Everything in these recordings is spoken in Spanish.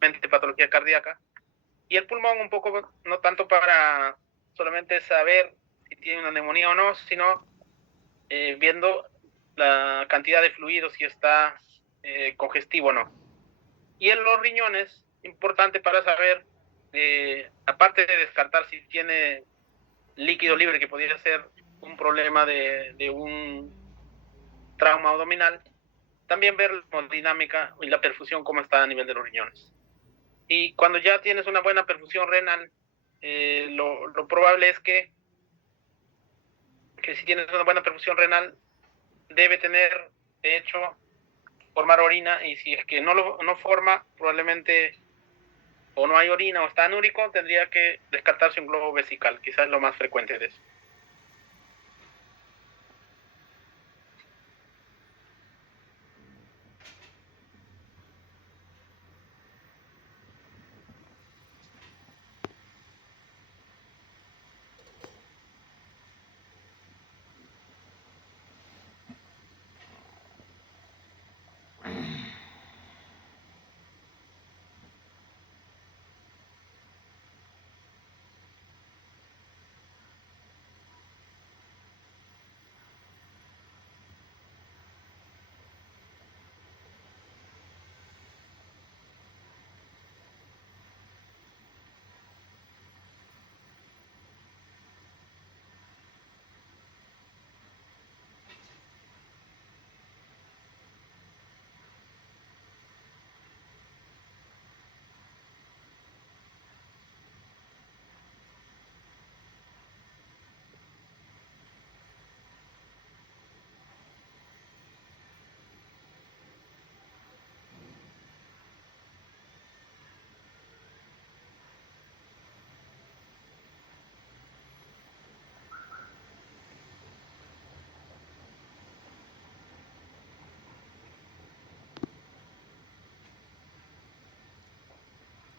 solamente patología cardíaca, y el pulmón un poco no tanto para solamente saber si tiene una neumonía o no, sino viendo la cantidad de fluidos, si está congestivo o no. Y en los riñones, importante para saber, aparte de descartar si tiene líquido libre, que podría ser un problema de un trauma abdominal, también ver la hemodinámica y la perfusión, cómo está a nivel de los riñones. Y cuando ya tienes una buena perfusión renal, lo probable es que si tienes una buena perfusión renal, debe tener, de hecho, formar orina, y si es que no forma, probablemente o no hay orina o está anúrico, tendría que descartarse un globo vesical, quizás lo más frecuente de eso.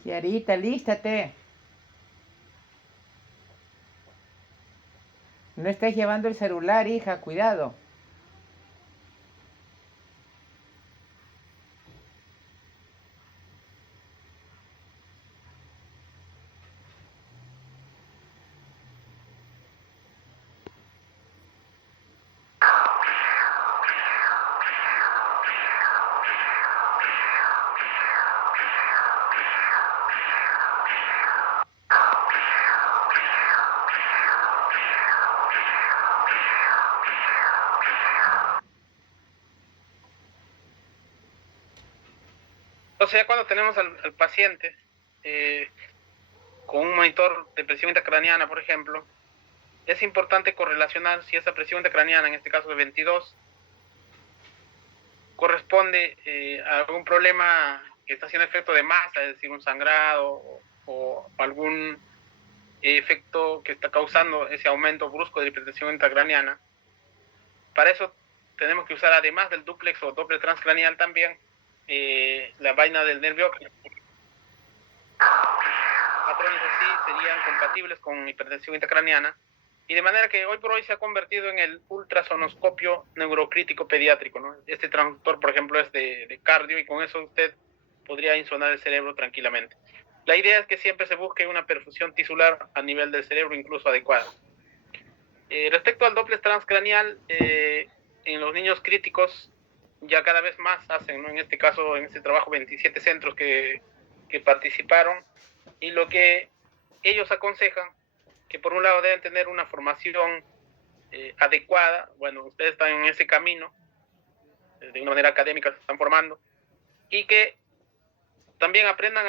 Kiarita, lístate. No estés llevando el celular, hija, cuidado. O sea, cuando tenemos al paciente con un monitor de presión intracraniana, por ejemplo, es importante correlacionar si esa presión intracraniana, en este caso de 22, corresponde a algún problema que está haciendo efecto de masa, es decir, un sangrado o algún efecto que está causando ese aumento brusco de hipertensión intracraniana. Para eso tenemos que usar, además del dúplex o doble transcranial, también la vaina del nervio óptico. Patrones así serían compatibles con hipertensión intracraniana, y de manera que hoy por hoy se ha convertido en el ultrasonoscopio neurocrítico pediátrico, ¿no? Este transductor, por ejemplo, es de cardio, y con eso usted podría insonar el cerebro tranquilamente. La idea es que siempre se busque una perfusión tisular a nivel del cerebro, incluso adecuada. Respecto al doble transcranial, en los niños críticos ya cada vez más hacen, ¿no? En este caso, en este trabajo, 27 centros que participaron, y lo que ellos aconsejan, que por un lado deben tener una formación adecuada. Bueno, ustedes están en ese camino, de una manera académica se están formando, y que también aprendan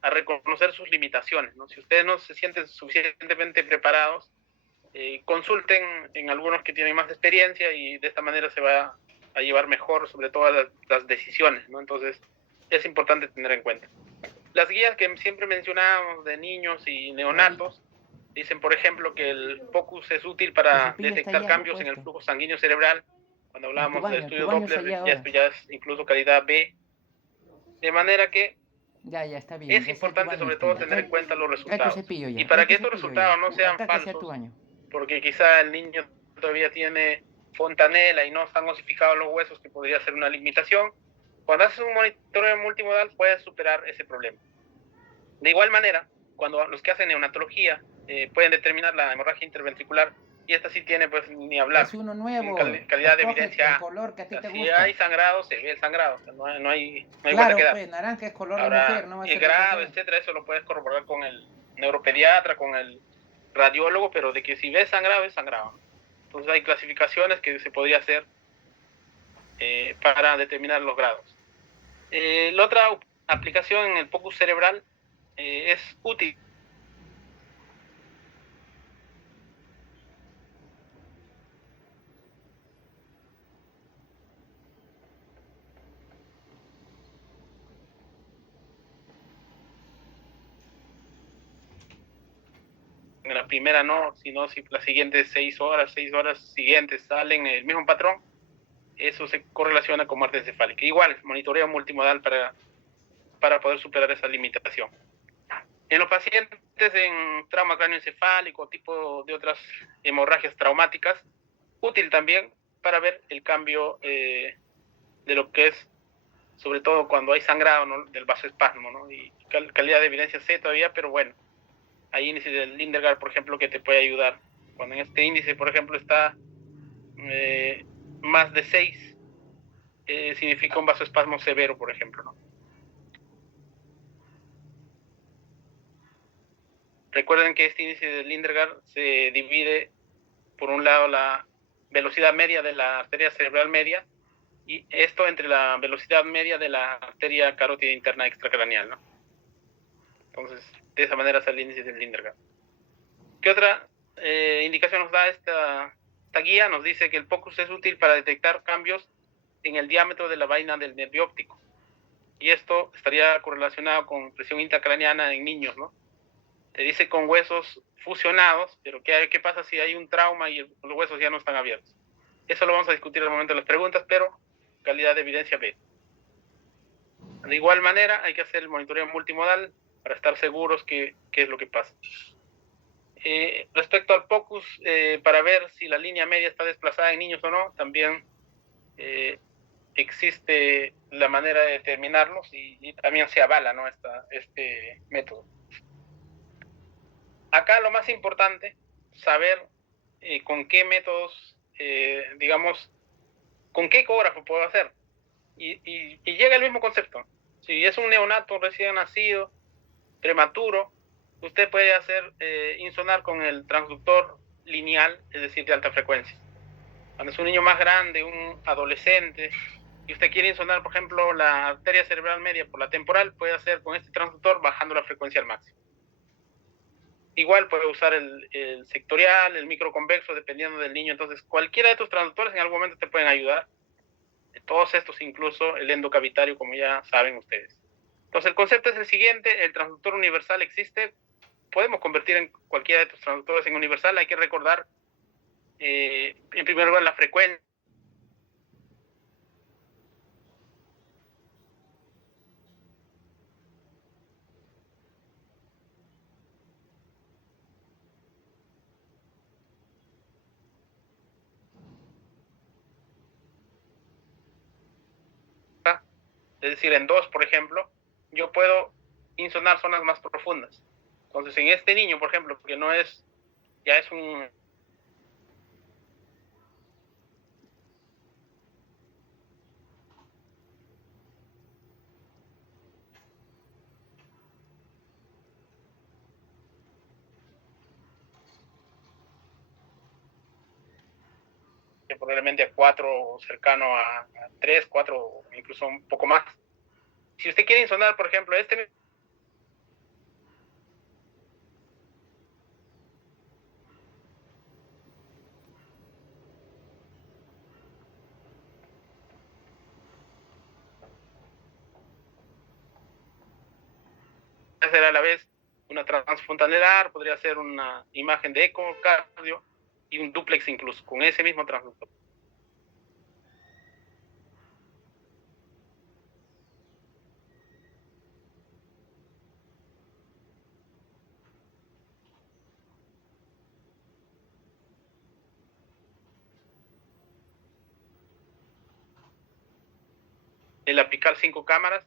a reconocer sus limitaciones, ¿no? Si ustedes no se sienten suficientemente preparados, consulten en algunos que tienen más experiencia, y de esta manera se va a llevar mejor sobre todas las decisiones, ¿no? Entonces, es importante tener en cuenta. Las guías que siempre mencionábamos de niños y neonatos dicen, por ejemplo, que el POCUS es útil para detectar cambios en el flujo sanguíneo cerebral. Cuando hablábamos del estudio Doppler, ya esto ya es incluso calidad B. De manera que Ya está bien. es importante sobre todo tener en cuenta los resultados. Y Ya. para que estos resultados no sean Acá que sea tu falsos, baño. porque quizá el niño todavía tiene fontanela y no están osificados los huesos, que podría ser una limitación, cuando haces un monitoreo multimodal puedes superar ese problema. De igual manera, cuando los que hacen neonatología pueden determinar la hemorragia interventricular, y esta sí tiene, pues, ni hablar. Es uno nuevo. Calidad de Escoge evidencia el color que a ti te Si gusta. hay sangrado, se ve el sangrado. O sea, no hay vuelta Claro, que dar. pues naranja es color de Ahora, mujer, no va a el ser de grado, café. etcétera, eso lo puedes corroborar con el neuropediatra, con el radiólogo, pero de que si ves sangrado, es sangrado. Entonces hay clasificaciones que se podría hacer para determinar los grados. La otra aplicación en el POCUS cerebral es útil. En la primera no, sino si las siguientes 6 horas siguientes salen el mismo patrón, eso se correlaciona con muerte encefálica. Igual, monitoreo multimodal para poder superar esa limitación. En los pacientes en trauma cráneoencefálico, tipo de otras hemorragias traumáticas, útil también para ver el cambio de lo que es, sobre todo cuando hay sangrado, ¿no?, del vasoespasmo, ¿no? Y calidad de evidencia C todavía, pero bueno, hay índice del Lindergaard, por ejemplo, que te puede ayudar. Cuando en este índice, por ejemplo, está más de 6, significa un vasoespasmo severo, por ejemplo, ¿no? Recuerden que este índice de Lindergaard se divide, por un lado, la velocidad media de la arteria cerebral media, y esto entre la velocidad media de la arteria carótida interna extracraneal, ¿no? Entonces, de esa manera es el índice de Lindergaard. ¿Qué otra indicación nos da esta guía? Nos dice que el POCUS es útil para detectar cambios en el diámetro de la vaina del nervio óptico. Y esto estaría correlacionado con presión intracraneana en niños, ¿no? Te dice con huesos fusionados, pero ¿qué pasa si hay un trauma y los huesos ya no están abiertos? Eso lo vamos a discutir al momento de las preguntas, pero calidad de evidencia B. De igual manera, hay que hacer el monitoreo multimodal para estar seguros qué es lo que pasa. Respecto al POCUS, para ver si la línea media está desplazada en niños o no, también existe la manera de determinarlos y también se avala, ¿no?, este método. Acá lo más importante, saber con qué métodos, digamos, con qué ecógrafo puedo hacer. Y llega el mismo concepto. Si es un neonato recién nacido, prematuro, usted puede hacer insonar con el transductor lineal, es decir, de alta frecuencia. Cuando es un niño más grande, un adolescente, y usted quiere insonar, por ejemplo, la arteria cerebral media por la temporal, puede hacer con este transductor bajando la frecuencia al máximo. Igual puede usar el sectorial, el microconvexo, dependiendo del niño. Entonces, cualquiera de estos transductores en algún momento te pueden ayudar. De todos estos, incluso el endocavitario, como ya saben ustedes. Entonces, el concepto es el siguiente: el transductor universal existe. Podemos convertir en cualquiera de estos transductores en universal. Hay que recordar, en primer lugar, la frecuencia. Es decir, en 2, por ejemplo, yo puedo insonar zonas más profundas. Entonces, en este niño, por ejemplo, que no es, ya es un probablemente a 4, cercano a 3, 4, incluso un poco más. Si usted quiere insonar, por ejemplo, este hacer a la vez una transfrontalar, podría ser una imagen de ecocardio y un duplex incluso, con ese mismo transductor. El apical 5 cámaras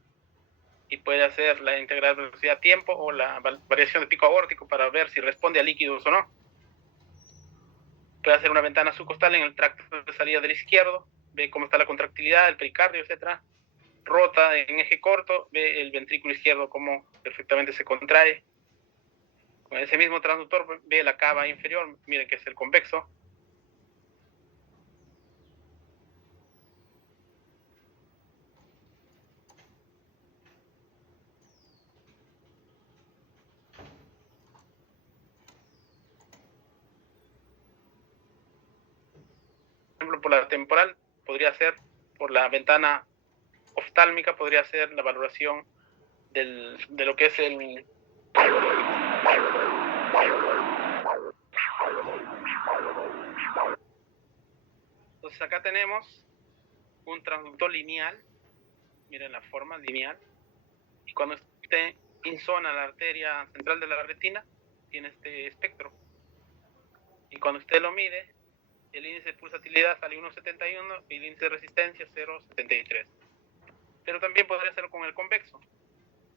y puede hacer la integral velocidad-tiempo o la variación de pico abórtico para ver si responde a líquidos o no. Puede hacer una ventana subcostal en el tracto de salida del izquierdo, ve cómo está la contractilidad, el pericardio, etc. Rota en eje corto, ve el ventrículo izquierdo cómo perfectamente se contrae. Con ese mismo transductor ve la cava inferior, miren que es el convexo. Por ejemplo, por la temporal podría ser, por la ventana oftálmica podría ser la valoración de lo que es el... Entonces acá tenemos un transductor lineal, miren la forma lineal, y cuando usted insona la arteria central de la retina, tiene este espectro. Y cuando usted lo mide, el índice de pulsatilidad sale 1,71 y el índice de resistencia 0,73. Pero también podría hacerlo con el convexo.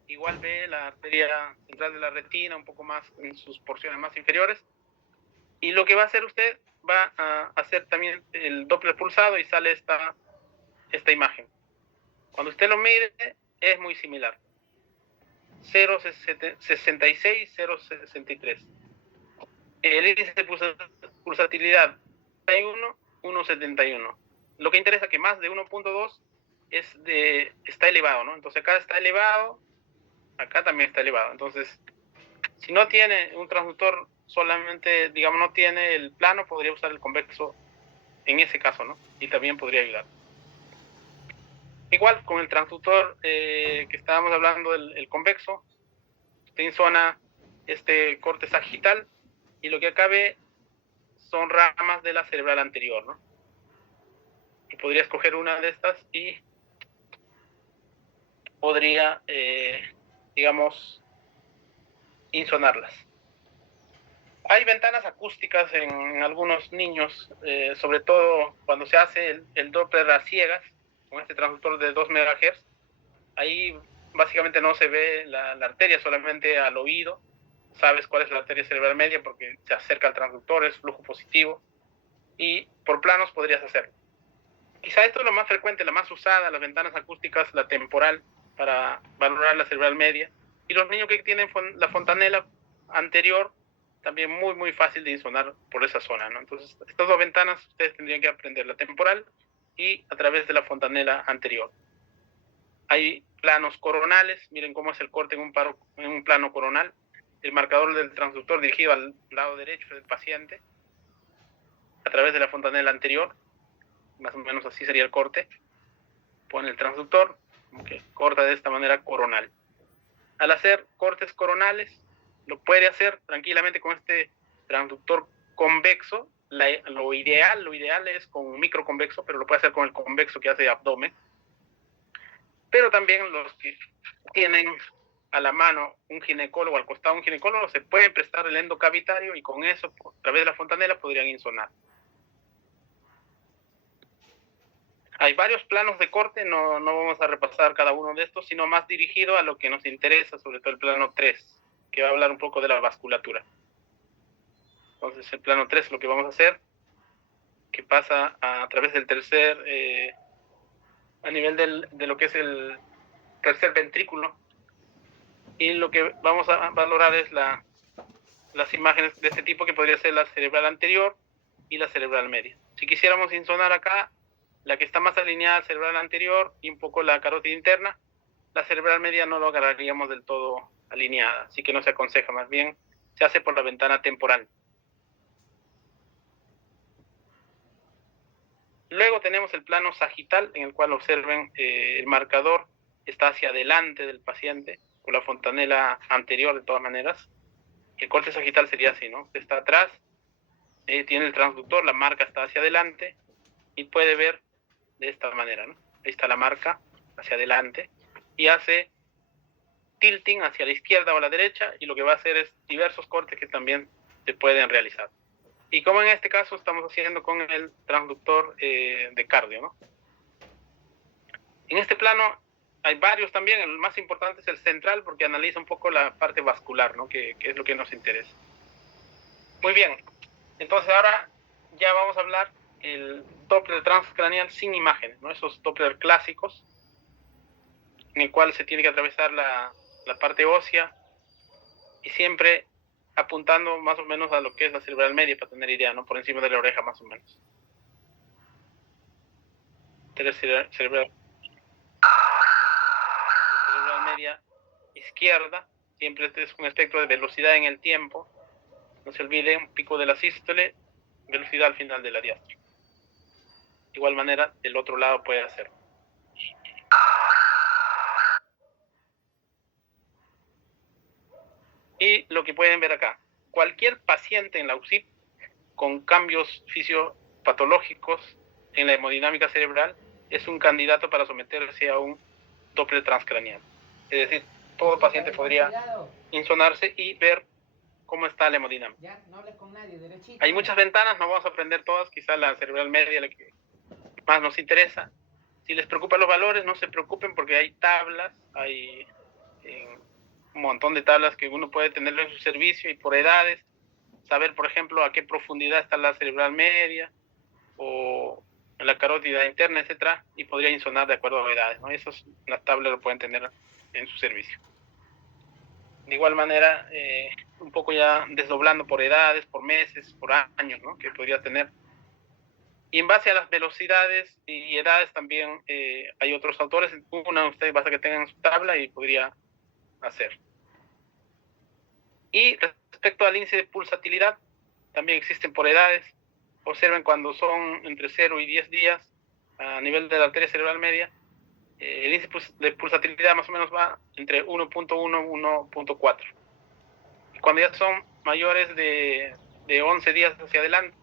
Igual ve la arteria central de la retina un poco más en sus porciones más inferiores. Y lo que va a hacer usted, va a hacer también el Doppler pulsado y sale esta imagen. Cuando usted lo mide, es muy similar. 0,66, 0,63. El índice de pulsatilidad 1,71. Lo que interesa es que más de 1,2 está elevado, ¿no? Entonces acá está elevado, acá también está elevado. Entonces, si no tiene un transductor solamente, digamos, no tiene el plano, podría usar el convexo en ese caso, ¿no? Y también podría ayudar. Igual con el transductor que estábamos hablando, el convexo, usted insona este corte sagital y lo que acá ve son ramas de la cerebral anterior, ¿no? Y podría escoger una de estas y podría, digamos, insonarlas. Hay ventanas acústicas en algunos niños, sobre todo cuando se hace el Doppler a ciegas, con este transductor de 2 MHz. Ahí básicamente no se ve la arteria, solamente al oído. Sabes cuál es la arteria cerebral media porque se acerca al transductor, es flujo positivo. Y por planos podrías hacerlo. Quizá esto es lo más frecuente, la más usada, las ventanas acústicas, la temporal, para valorar la cerebral media. Y los niños que tienen la fontanela anterior, también muy fácil de insonar por esa zona, ¿no? Entonces, estas dos ventanas ustedes tendrían que aprender, la temporal y a través de la fontanela anterior. Hay planos coronales, miren cómo es el corte en un plano coronal. El marcador del transductor dirigido al lado derecho del paciente, a través de la fontanela anterior, más o menos así sería el corte. Pone el transductor, que corta de esta manera coronal. Al hacer cortes coronales, lo puede hacer tranquilamente con este transductor convexo. Lo ideal es con un microconvexo, pero lo puede hacer con el convexo que hace abdomen. Pero también los que tienen a la mano un ginecólogo, al costado un ginecólogo, se pueden prestar el endocavitario y con eso, a través de la fontanela, podrían insonar. Hay varios planos de corte, no vamos a repasar cada uno de estos, sino más dirigido a lo que nos interesa, sobre todo el plano 3, que va a hablar un poco de la vasculatura. Entonces, el plano 3 lo que vamos a hacer, que pasa a través del tercer, a nivel de lo que es el tercer ventrículo, y lo que vamos a valorar es las imágenes de este tipo, que podría ser la cerebral anterior y la cerebral media. Si quisiéramos insonar acá, la que está más alineada al cerebral anterior y un poco la carótida interna, la cerebral media no lo agarraríamos del todo alineada, así que no se aconseja, más bien se hace por la ventana temporal. Luego tenemos el plano sagital, en el cual observen el marcador está hacia adelante del paciente, con la fontanela anterior de todas maneras. El corte sagital sería así, ¿no? Está atrás, tiene el transductor, la marca está hacia adelante y puede ver de esta manera, ¿no? Ahí está la marca hacia adelante y hace tilting hacia la izquierda o a la derecha, y lo que va a hacer es diversos cortes que también se pueden realizar. Y como en este caso estamos haciendo con el transductor de cardio, ¿no? En este plano hay varios también, el más importante es el central porque analiza un poco la parte vascular, ¿no? Que es lo que nos interesa. Muy bien, entonces ahora ya vamos a hablar el Doppler transcraneal sin imágenes, ¿no? Esos Doppler clásicos en el cual se tiene que atravesar la parte ósea y siempre apuntando más o menos a lo que es la cerebral media para tener idea, ¿no? Por encima de la oreja más o menos. Cerebral media izquierda, siempre este es un espectro de velocidad en el tiempo. No se olviden, pico de la sístole, velocidad al final de la diástole. De igual manera, del otro lado puede hacer. Y lo que pueden ver acá, cualquier paciente en la UCIP con cambios fisiopatológicos en la hemodinámica cerebral es un candidato para someterse a un Doppler transcraneal. Es decir, todo paciente podría insonarse y ver cómo está la hemodinámica. Ya, no hables con nadie, derechito. Hay muchas ventanas, no vamos a aprender todas, quizá la cerebral media la que más nos interesa. Si les preocupan los valores, no se preocupen porque hay tablas, hay un montón de tablas que uno puede tenerlo en su servicio y por edades, saber, por ejemplo, a qué profundidad está la cerebral media o en la carótida interna, etcétera, y podría insonar de acuerdo a edades, ¿no? Esas las tablas lo pueden tener en su servicio. De igual manera, un poco ya desdoblando por edades, por meses, por años, ¿no? Que podría tener. Y en base a las velocidades y edades también hay otros autores. Una ustedes basta que tengan su tabla y podría hacer. Y respecto al índice de pulsatilidad, también existen por edades. Observen cuando son entre 0 y 10 días a nivel de la arteria cerebral media, el índice de pulsatilidad más o menos va entre 1.1 y 1.4. Y cuando ya son mayores de 11 días hacia adelante,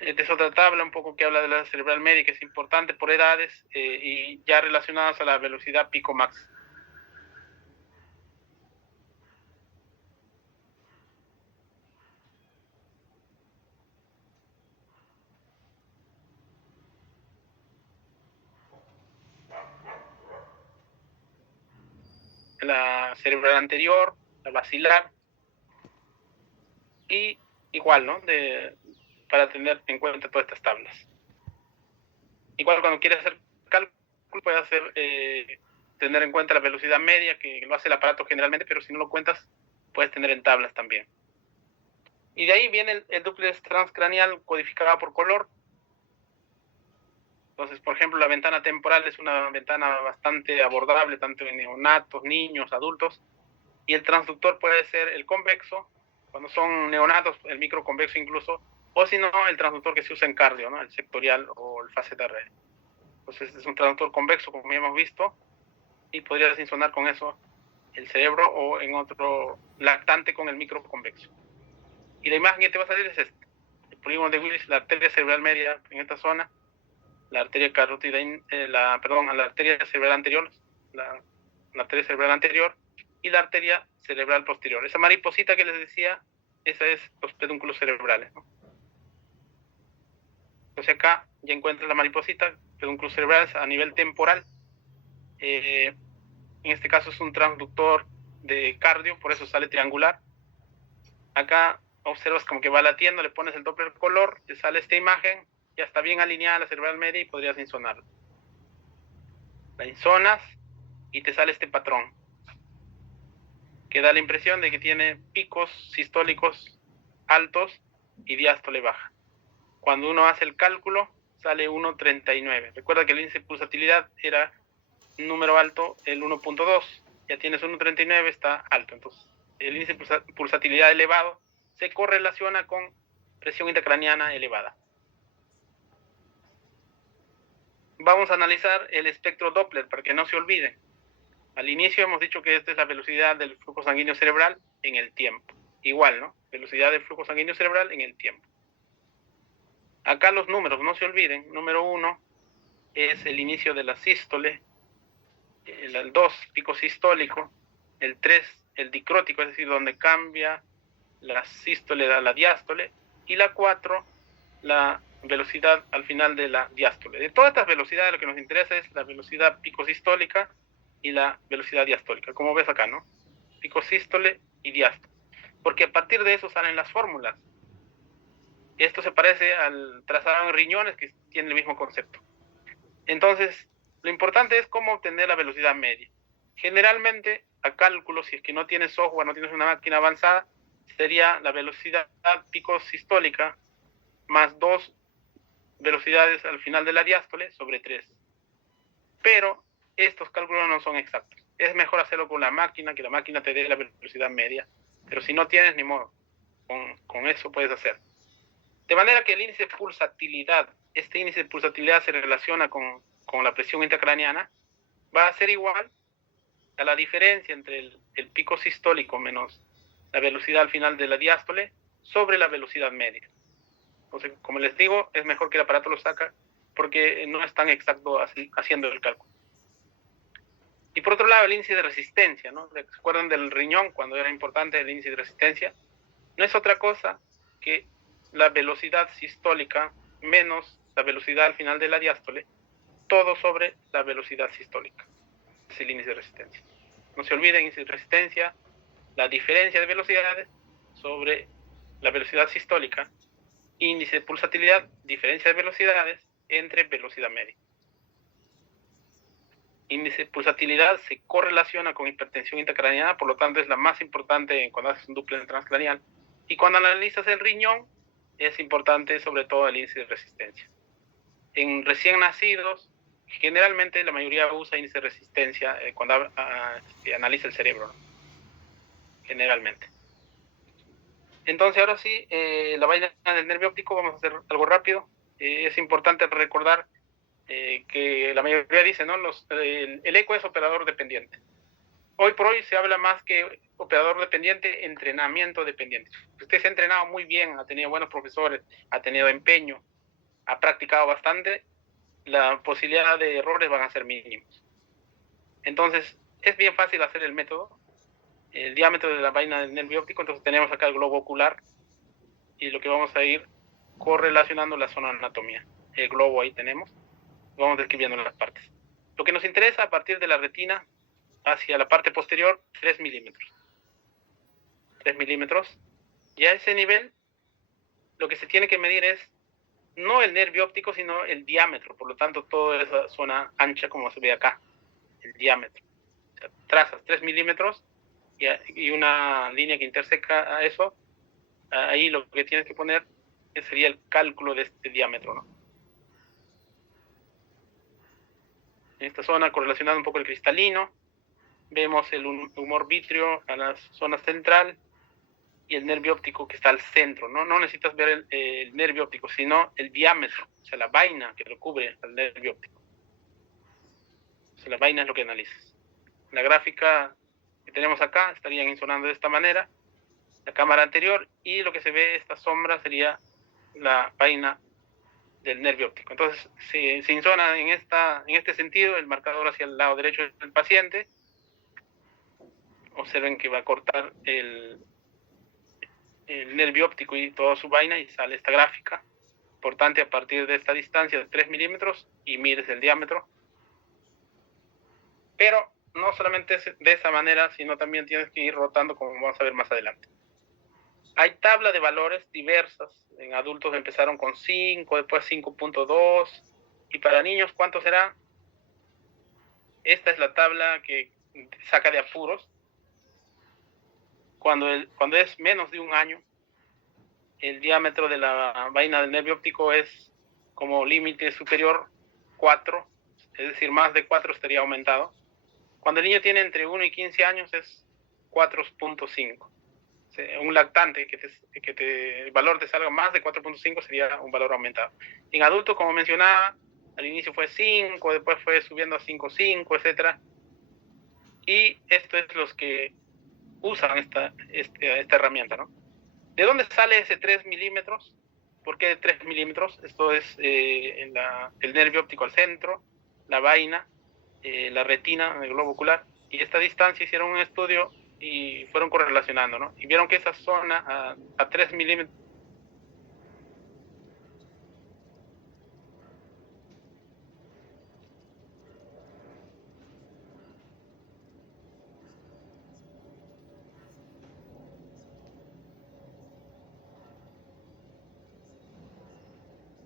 esta es otra tabla un poco que habla de la cerebral media, que es importante por edades y ya relacionadas a la velocidad pico max. La cerebral anterior, la basilar, y igual, ¿no? Para tener en cuenta todas estas tablas. Igual cuando quieres hacer cálculo, puedes hacer, tener en cuenta la velocidad media, que lo hace el aparato generalmente, pero si no lo cuentas, puedes tener en tablas también. Y de ahí viene el dúplex transcraneal codificado por color. Entonces, por ejemplo, la ventana temporal es una ventana bastante abordable, tanto en neonatos, niños, adultos. Y el transductor puede ser el convexo, cuando son neonatos, el microconvexo incluso, o si no, el transductor que se usa en cardio, ¿no? El sectorial o el facet array. Entonces es un transductor convexo, como ya hemos visto, y podrías insonar con eso el cerebro o en otro lactante con el microconvexo. Y la imagen que te va a salir es esta. El polígono de Willis, la arteria cerebral media en esta zona, la arteria carótida, la arteria cerebral anterior, la arteria cerebral anterior y la arteria cerebral posterior. Esa mariposita que les decía, esa es los pedúnculos cerebrales, ¿no? Entonces acá ya encuentras la mariposita, pedúnculos cerebrales a nivel temporal. En este caso es un transductor de cardio, por eso sale triangular. Acá observas como que va latiendo, le pones el Doppler color, te sale esta imagen, ya está bien alineada la cerebral media y podrías insonarla. La insonas y te sale este patrón, que da la impresión de que tiene picos sistólicos altos y diástole baja. Cuando uno hace el cálculo, sale 1.39. Recuerda que el índice de pulsatilidad era un número alto, el 1.2. Ya tienes 1.39, está alto. Entonces, el índice de pulsatilidad elevado se correlaciona con presión intracraniana elevada. Vamos a analizar el espectro Doppler para que no se olviden. Al inicio hemos dicho que esta es la velocidad del flujo sanguíneo cerebral en el tiempo. Igual, ¿no? Velocidad del flujo sanguíneo cerebral en el tiempo. Acá los números, no se olviden. Número 1, es el inicio de la sístole, el 2, pico sistólico, el 3, el dicrótico, es decir, donde cambia la sístole a la diástole, y la 4, la velocidad al final de la diástole. De todas estas velocidades, lo que nos interesa es la velocidad picosistólica y la velocidad diastólica, como ves acá, ¿no? Picosístole y diástole. Porque a partir de eso salen las fórmulas. Esto se parece al trazado en riñones, que tiene el mismo concepto. Entonces, lo importante es cómo obtener la velocidad media. Generalmente, a cálculo, si es que no tienes software, no tienes una máquina avanzada, sería la velocidad picosistólica más 2 velocidades al final de la diástole sobre 3. Pero estos cálculos no son exactos. Es mejor hacerlo con la máquina, que la máquina te dé la velocidad media. Pero si no tienes, ni modo. Con eso puedes hacer. De manera que el índice de pulsatilidad, este índice de pulsatilidad se relaciona con la presión intracraneana, va a ser igual a la diferencia entre el pico sistólico menos la velocidad al final de la diástole sobre la velocidad media. Entonces, como les digo, es mejor que el aparato lo saque porque no es tan exacto así, haciendo el cálculo. Y por otro lado, el índice de resistencia, ¿no? ¿Se acuerdan del riñón cuando era importante el índice de resistencia? No es otra cosa que la velocidad sistólica menos la velocidad al final de la diástole, todo sobre la velocidad sistólica. Es el índice de resistencia. No se olviden, índice de resistencia, la diferencia de velocidades sobre la velocidad sistólica, índice de pulsatilidad, diferencia de velocidades entre velocidad media. Índice de pulsatilidad se correlaciona con hipertensión intracraneana, por lo tanto es la más importante cuando haces un Doppler transcraneal. Y cuando analizas el riñón, es importante sobre todo el índice de resistencia. En recién nacidos, generalmente la mayoría usa índice de resistencia cuando analiza el cerebro, ¿no? Generalmente. Entonces ahora sí, la vaina del nervio óptico, vamos a hacer algo rápido. Es importante recordar que la mayoría dice, ¿no? El eco es operador dependiente. Hoy por hoy se habla más que operador dependiente, entrenamiento dependiente. Usted se ha entrenado muy bien, ha tenido buenos profesores, ha tenido empeño, ha practicado bastante, la posibilidad de errores van a ser mínimos. Entonces, es bien fácil hacer el método. El diámetro de la vaina del nervio óptico, entonces tenemos acá el globo ocular y lo que vamos a ir correlacionando la zona de anatomía. El globo ahí tenemos, vamos describiendo las partes. Lo que nos interesa a partir de la retina hacia la parte posterior, 3 milímetros. 3 milímetros. Y a ese nivel, lo que se tiene que medir es no el nervio óptico, sino el diámetro. Por lo tanto, toda esa zona ancha, como se ve acá, el diámetro. O sea, trazas 3 milímetros y una línea que interseca a eso. Ahí lo que tienes que poner sería el cálculo de este diámetro, ¿no? En esta zona, correlacionado un poco el cristalino, vemos el humor vítreo a la zona central y el nervio óptico que está al centro, ¿no? No necesitas ver el nervio óptico, sino el diámetro, o sea, la vaina que lo cubre al nervio óptico. O sea, la vaina es lo que analizas. La gráfica que tenemos acá estarían insonando de esta manera, la cámara anterior, y lo que se ve, esta sombra, sería la vaina del nervio óptico. Entonces, se insona en este sentido, el marcador hacia el lado derecho del paciente. Observen que va a cortar el nervio óptico y toda su vaina y sale esta gráfica. Importante, a partir de esta distancia de 3 milímetros y mides el diámetro. Pero no solamente es de esa manera, sino también tienes que ir rotando, como vamos a ver más adelante. Hay tabla de valores diversas. En adultos empezaron con 5, después 5.2. Y para niños, ¿cuánto será? Esta es la tabla que saca de apuros. Cuando es menos de un año, el diámetro de la vaina del nervio óptico es como límite superior 4, es decir, más de 4 estaría aumentado. Cuando el niño tiene entre 1 y 15 años es 4.5. Un lactante el valor te salga más de 4.5 sería un valor aumentado. En adultos, como mencionaba, al inicio fue 5, después fue subiendo a 5.5, etc. Y esto es los que usan esta herramienta, ¿no? ¿De dónde sale ese 3 milímetros? ¿Por qué de 3 milímetros? Esto es el nervio óptico al centro, la vaina, la retina, el globo ocular, y esta distancia hicieron un estudio y fueron correlacionando, ¿no? Y vieron que esa zona a 3 milímetros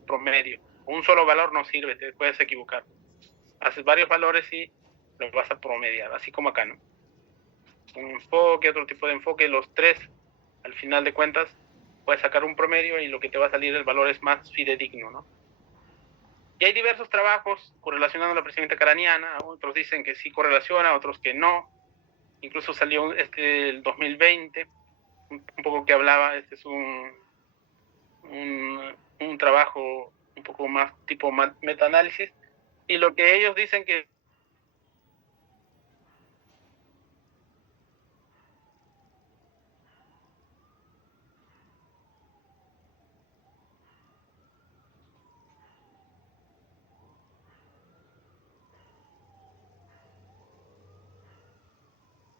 promedio. Un solo valor no sirve, te puedes equivocar. Haces varios valores y los vas a promediar, así como acá, ¿no? Un enfoque, otro tipo de enfoque, los tres, al final de cuentas, puedes sacar un promedio y lo que te va a salir el valor es más fidedigno, ¿no? Y hay diversos trabajos correlacionando la presión intracraniana, otros dicen que sí correlaciona, otros que no. Incluso salió el 2020, un poco que hablaba, este es un trabajo un poco más tipo metaanálisis, y lo que ellos dicen que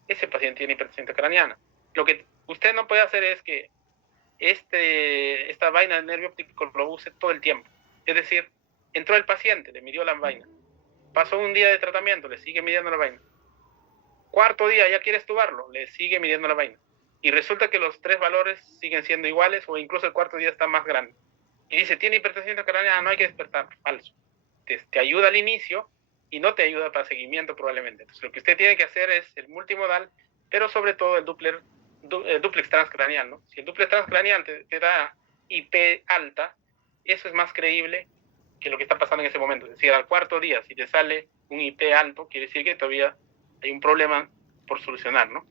ese paciente tiene hipertensión intracraniana. Lo que usted no puede hacer es que esta vaina del nervio óptico lo use todo el tiempo. Es decir, entró el paciente, le midió la vaina, pasó un día de tratamiento, le sigue midiendo la vaina. Cuarto día ya quiere estubarlo, le sigue midiendo la vaina. Y resulta que los tres valores siguen siendo iguales o incluso el cuarto día está más grande. Y dice, tiene hipertensión intracraniana, no hay que despertar. Falso. Te ayuda al inicio y no te ayuda para seguimiento probablemente. Entonces lo que usted tiene que hacer es el multimodal, pero sobre todo el duplex transcranial, ¿no? Si el duplex transcranial te da IP alta, eso es más creíble que lo que está pasando en ese momento. Es decir, al cuarto día, si te sale un IP alto, quiere decir que todavía hay un problema por solucionar, ¿no?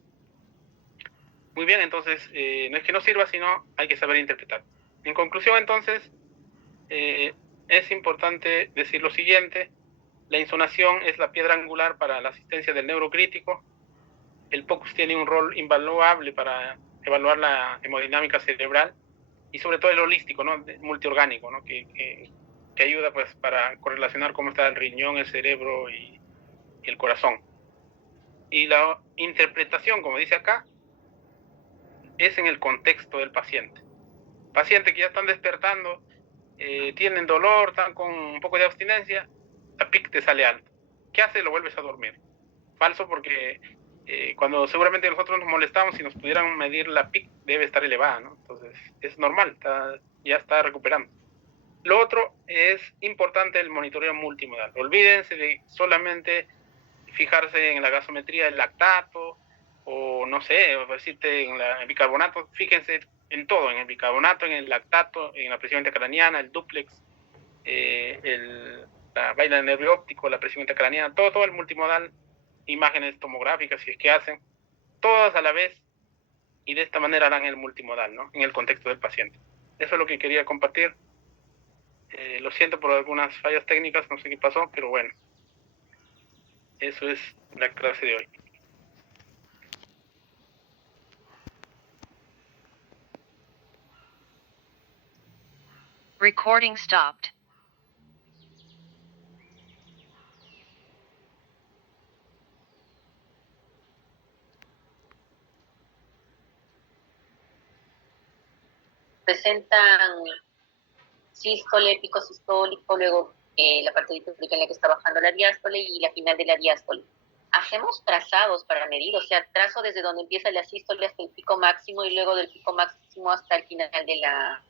Muy bien, entonces, no es que no sirva, sino hay que saber interpretar. En conclusión, entonces, es importante decir lo siguiente: la insonación es la piedra angular para la asistencia del neurocrítico. El POCUS tiene un rol invaluable para evaluar la hemodinámica cerebral y sobre todo el holístico, ¿no? Multiorgánico, ¿no? que ayuda pues para correlacionar cómo está el riñón, el cerebro y el corazón. Y la interpretación, como dice acá, es en el contexto del paciente. Paciente que ya están despertando, tienen dolor, están con un poco de abstinencia, la PIC te sale alta. ¿Qué hace? Lo vuelves a dormir. Falso, porque cuando seguramente nosotros nos molestamos y nos pudieran medir la PIC, debe estar elevada, ¿no? Entonces es normal, ya está recuperando. Lo otro es importante el monitoreo multimodal. Olvídense de solamente fijarse en la gasometría del lactato o no sé, o decirte en el bicarbonato. Fíjense en todo, en el bicarbonato, en el lactato, en la presión intracraniana, el duplex, la vaina del nervio óptico, la presión intracraniana, todo el multimodal, imágenes tomográficas si es que hacen, todas a la vez, y de esta manera harán el multimodal, ¿no? En el contexto del paciente. Eso es lo que quería compartir. Lo siento por algunas fallas técnicas, no sé qué pasó, pero bueno, eso es la clase de hoy. Recording stopped. Presentan sístole, pico sistólico, luego la parte diastólica en la que está bajando la diástole y la final de la diástole. Hacemos trazados para medir, o sea, trazo desde donde empieza la sístole hasta el pico máximo y luego del pico máximo hasta el final de la